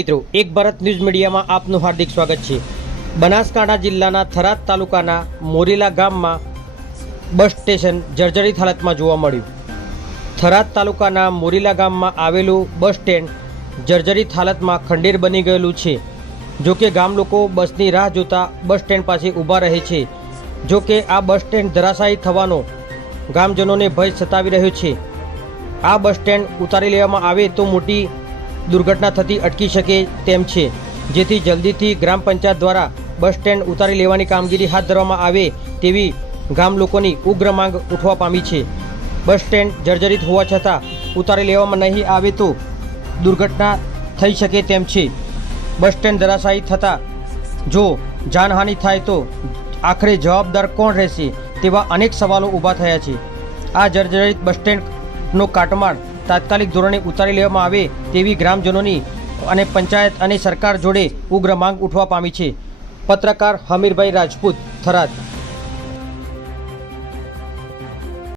મિત્રો, એક ભારત ન્યૂઝ મીડિયામાં આપનું હાર્દિક સ્વાગત છે। બનાસકાંઠા જિલ્લાના થરાદ તાલુકાના મોરીલા ગામમાં બસ સ્ટેશન જર્જરિત હાલતમાં જોવા મળ્યું। થરાદ તાલુકાના મોરીલા ગામમાં આવેલું બસ સ્ટેન્ડ જર્જરિત હાલતમાં ખંડેર બની ગયેલું છે। જો કે ગામ લોકો બસની રાહ જોતા બસ સ્ટેન્ડ પાસે ઊભા રહે છે। જો કે આ બસ સ્ટેન્ડ ધરાશાયી થવાનો ગામજનોને ભય સતાવી રહ્યો છે। આ બસ સ્ટેન્ડ ઉતારી લેવામાં આવે તો મોટી दुर्घटना थती अटकी शके तेम छे, जेथी जल्दीथी ग्राम पंचायत द्वारा बस स्टेन्ड उतारी लेवानी कामगीरी हाथ धरवामां आवे तेवी गाम लोकोनी उग्र मांग उठवा पामी छे। बस स्टेन्ड जर्जरित होवा छतां उतारी लेवामां नहीं आवे तो दुर्घटना थई शके तेम छे। बस स्टेन्ड धराशायी थता जो जानहानि थाय तो आखरे जवाबदार कोण रहेशे तेवा अनेक सवालों ऊभा थया छे। आ जर्जरित बस स्टेन्डनो काटमाळ तात्कालिक धोरणे उतारी लेवामां आवे तेवी ग्रामजनोनी अने पंचायत अने सरकार जोड़े उग्र मांग उठवा पामी छे। पत्रकार हमीरभाई राजपूत, थराद।